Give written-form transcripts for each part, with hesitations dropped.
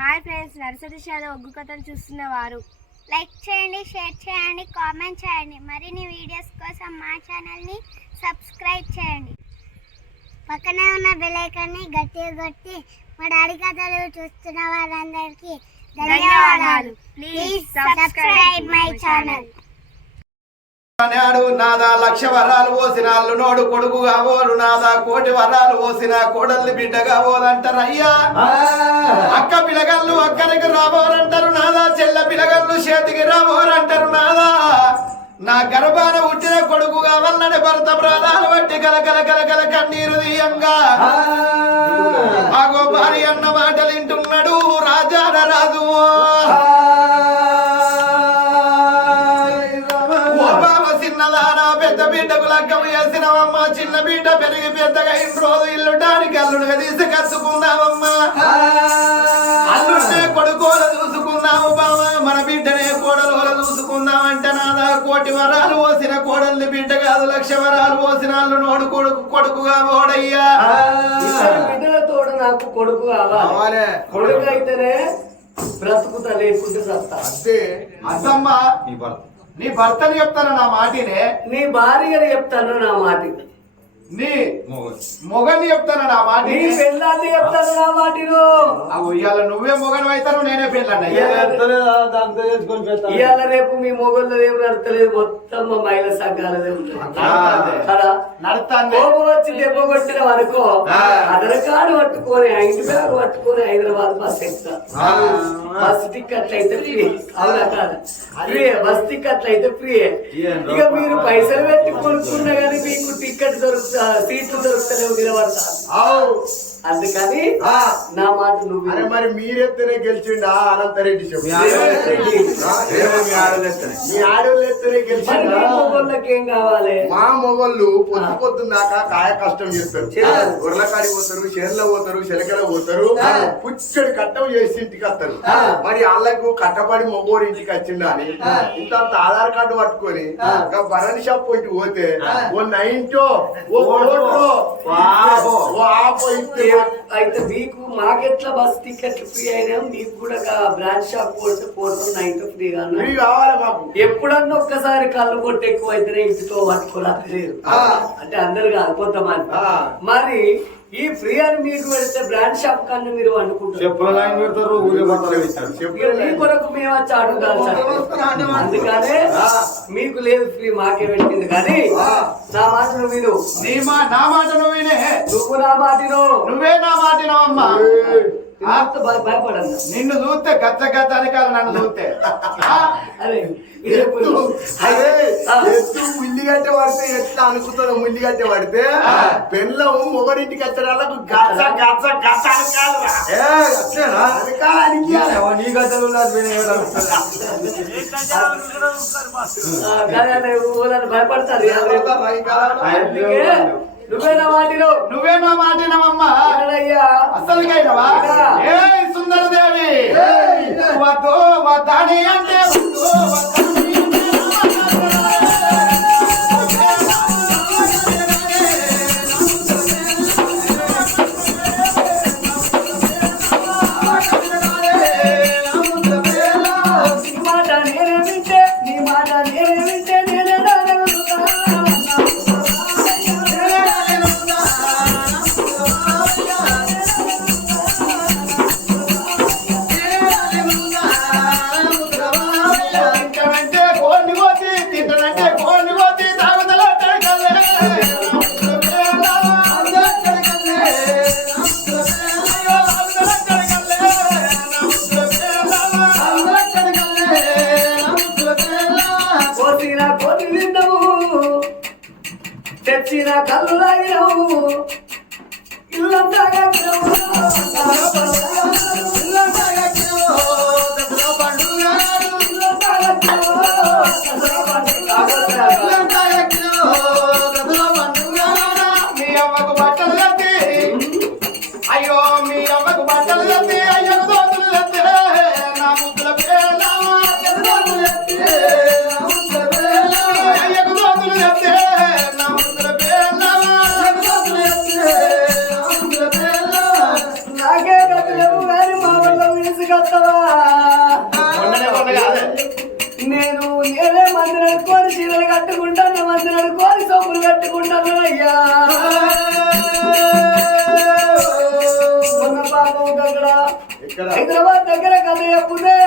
Hi friends, nursery shallow ఒగ్గు కథలు చూస్తున్నవారు like చేయండి, share చేయండి, కామెంట్ చేయండి. మరిన్ని వీడియోస్ కోసం మా ఛానల్ని సబ్స్క్రైబ్ చేయండి. పక్కనే ఉన్న బెల్ ఐకాన్ని గట్టిగా కొట్టి మా డాడీ కథలు చూస్తున్న వారందరికీ ధన్యవాదాలు. Please subscribe my channel. నాడు నాదా 1,00,000 వరాలు పోసిన అల్లునోడు కొడుకు కావోలు, నాదా 1,00,000 వరాలు పోసిన కోడల్ని బిడ్డ కావోలంటారు. అయ్యా అక్క పిలగళ్ళు అక్కడికి రాబోరంటారు, నాదా చెల్ల పిలగళ్ళు చేతికి రాబోరంటారు. నాదా నా గర్భాన పుట్టిన కొడుకు కావాలని భర్త ప్రాణాలు బట్టి కలకల కలకల కన్నీరు తీయంగా ఆగో భార్య అన్న మాటలు వింటున్నాడు రాజాన రాజు. పెద్ద బిడ్డకు లగ్గం చేసినవమ్మా, చిన్న బిడ్డ పెరిగి పెద్దగా ఇన్ని రోజు ఇల్లుడానికి అల్లుడుగా తీసుకచ్చుకున్నావమ్మా. అల్లుడినే కొడుకోల చూసుకున్నావు బావా, మన బిడ్డనే కోడలోల చూసుకుందామంటే నాదా 1,00,000 వరాలు పోసిన కోడల్ని బిడ్డ కాదు 1,00,000 వరాలు పోసిన అల్లునోడు కొడుకుగా ఓడయ్యా. బిడ్డలతోడు నాకు కొడుకు కావాలి, కొడుకు అయితేనే బ్రతుకుతా, లేకుంటే సత్తా. అంతే అద్దమ్మా, నీ భర్తని చెప్తాను నా మాటినే, నీ భార్యని చెప్తాను నా మాటి, నీ మొగని చెప్తాను నా మాట, నీ పెళ్ళాన్ని చెప్తాను నా మాటిను. ఇవాళ నువ్వే మొగను అవుతాను, నేనే పెళ్ళాను. ఇవాళ రేపు మీ మొగళ్ళు రేపు నడతలేదు, మొత్తం మా మహిళ సంఘాలదే ఉంటుంది. కోపం వచ్చి దెబ్బ కొట్టిన అనుకో, ఆధార్ కార్డు పట్టుకొని 5 బ్యాగ్ పట్టుకొని హైదరాబాద్ బస్ ఎక్కుతా. బస్ టికెట్లు అయితే ఫ్రీ, అవునా కాదు? ఫ్రీ బస్ టికెట్లు అయితే ఫ్రీ. ఇక మీరు పైసలు పెట్టి కొనుక్కున్నా కానీ మీకు టికెట్ దొరుకుతా, సీట్లు దొరుకుతలేవు, నిలబడతారు. అందుకని నా మాట నువ్వు. మరి మీరెత్తనే గెలిచిండా అనంతరెడ్డి చెప్పు, మీ ఆడోళ్ళు ఎత్తనే గెలిచిండా? మొగోళ్ళకేం కావాలి? మా మొగోళ్ళు పొద్దు పొద్దున్నాక కాయ కష్టం చేస్తారు, ఉర్లకాడి పోతారు, చేర్ల పోతారు, చిలకల పోతారు, పుచ్చడి కట్టం చేసి ఇంటికి వస్తారు. మరి వాళ్ళకు కట్టబడి మొగోడు ఇంటికి వచ్చిండా అని ఇంత ఆధార్ కార్డు పట్టుకొని బరణి షాప్ పోయి పోతే ఓ 90 ఓ కోటో అయితే మీకు మాకెట్లా బస్ టికెట్లు ఫ్రీ అయినా మీకు కూడా బ్రాంచ్ షాప్ పోతే 4 ఫ్రీగా కావాలి మాకు. ఎప్పుడన్నా ఒక్కసారి కళ్ళు కొట్టి ఎక్కువ అయితేనే ఇంటితో పట్టుకోలేదు, అంటే అందరు కాదు కొంతమంది. మరి ఈ ఫ్రీ అని మీకు పెడితే బ్రాండ్ షాప్ కన్నా మీరు అనుకుంటారు మీ కొరకు మేము వచ్చి అడుగుతాం. అందుకనే మీకు లేదు ఫ్రీ, మాకే పెట్టింది. కానీ నా మాట నువ్వు విను, నా మాట నువ్వు వినే, నువ్వు నా మాటిను, నువ్వే నా మాటినవు అమ్మా. భయపడన్నా నిన్ను చూస్తే గచ్చ గచ్చ అని కాదు, నన్ను చూస్తే ముల్లిగట్టె పడితే ఎట్లా అనుకుంటాను, ముల్లిగట్టె పడితే పెళ్ళం మొగడింటికి వచ్చేవాళ్ళకు గచ్చ గచ్చ గచ్చ నీ గచ్చలు భయపడతారు. నువ్వే నా మాటిను, నువ్వే నా మాటినవమ్మా. అసలుకైనవా ఏ సుందరదేవి వద్దు వద్దని అంటే తెచ్చిన కళ్ళు తాగినవు ఇల్లంతా మీ అమ్మకు బట్టలు కట్టి, అయ్యో మీ అమ్మకు బట్టలు కట్టి, అయ్యో దోతులు కట్టి, నా ముద్దుల పేర్ల అయ్యకు దోతులు కట్టి, నా ముద్దుల పేర్ల తీసుకొస్తావా నేను నేనే మంది నడుకొని చీరలు కట్టుకుంటాను మంది నడుకొని సోపులు కట్టుకుంటాను అయ్యా మొన్న పాపం దగ్గర హైదరాబాద్ దగ్గర కథ చెప్పుదే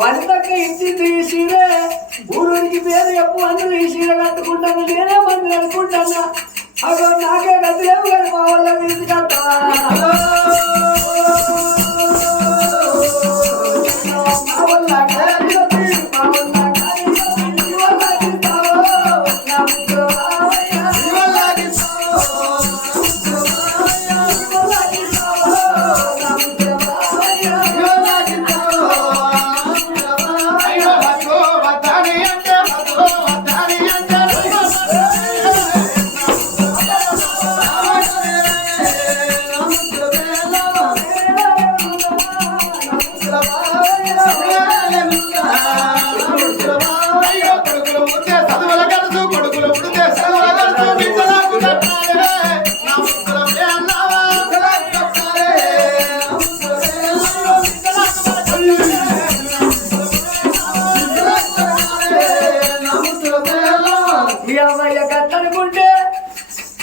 వంటకి ఇచ్చింది ఈ చీరే ఊరికి పేరు చెప్పు అందరూ ఈ చీర కట్టుకుంటాను నేనే మంది నడుకుంటాను అదో నాకే గతి లేవు కానీ మా వల్ల తీసుకెళ్తా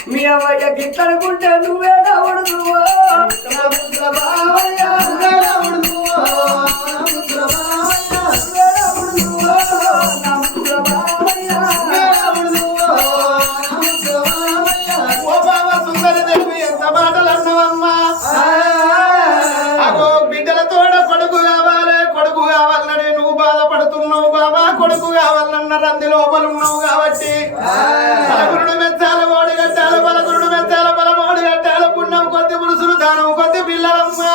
మీ అవ్వయ్య గిట్లనుకుంటే నువ్వేడా ఉడుదు ఎంత మాటలు అన్నవమ్మా అగో బిడ్డలతోడ కొడుకు కావాలి కొడుకు కావాలని నువ్వు బాధపడుతున్నావు బాబా కొడుకు కావాలన్న రంది లోపలున్నావు కాబట్టి పలకురుడు మెచ్చాల మోడి కట్టాలి పలకురుడు మెచ్చాల బలమోడి కట్టాలి పుణ్యం కొద్ది పురుషులు దానం కొద్ది పిల్లలమ్మా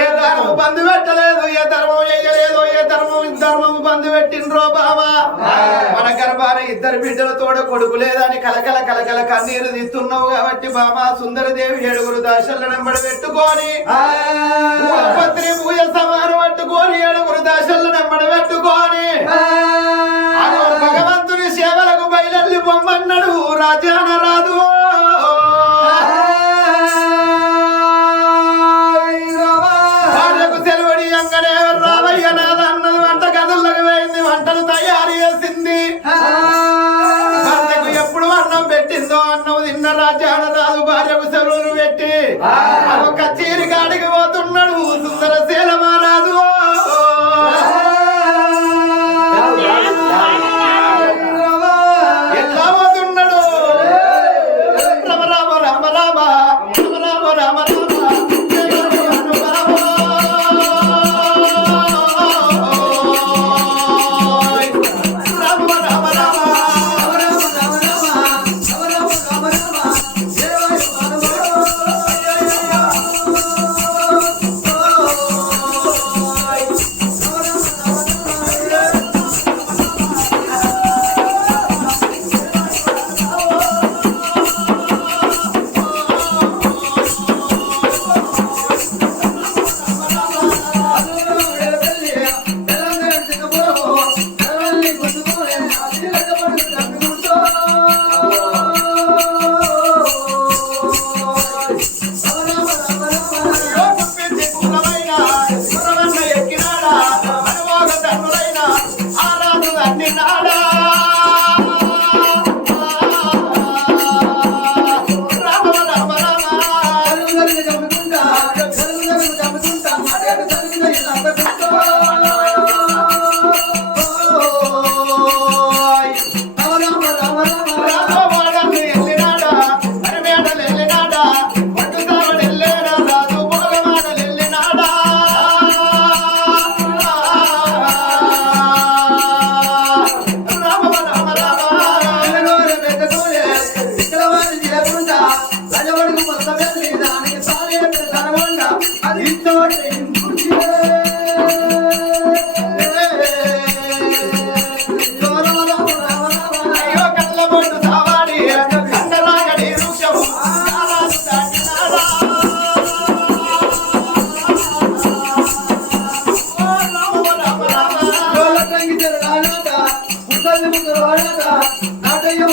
ఏ ధర్మం బంధు పెట్టలేదు ఏ ధర్మం చెయ్యలేదు ఏ ధర్మం బంధు పెట్టిండ్రో బాబా మన గర్భాన ఇద్దరు బిడ్డలతోడ కొడుకు లేదని కలకల కలకల కన్నీరు తీస్తున్నావు కాబట్టి బాబా సుందరదేవి 7 దాశల నెంబడి పెట్టుకొని పత్రి పూజ సమానం పట్టుకొని 7 దాశల నెంబడి పెట్టుకొని భగవంతుని సేవలకు బయలెల్లి బొమ్మన్నాడు రాజాన రాదు సెలవడి అంగనే రావయ్య నాద అన్నది వంట గదుల్లోకి పోయింది వంటలు తయారు చేసింది భార్యకు ఎప్పుడు అన్నం పెట్టిందో అన్నం తిన్న రాజాన రాదు భార్యకు సెలవులు పెట్టి ఒక చీరి కాడికి పోతున్నాడు సుందర శీలమారాదు ఎట్లా పోతున్నాడు రామ రామ రామ రామ రామ రామ రామ నాటయ్య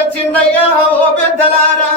తెచ్చిండయ్యా ఓ పెద్దలారా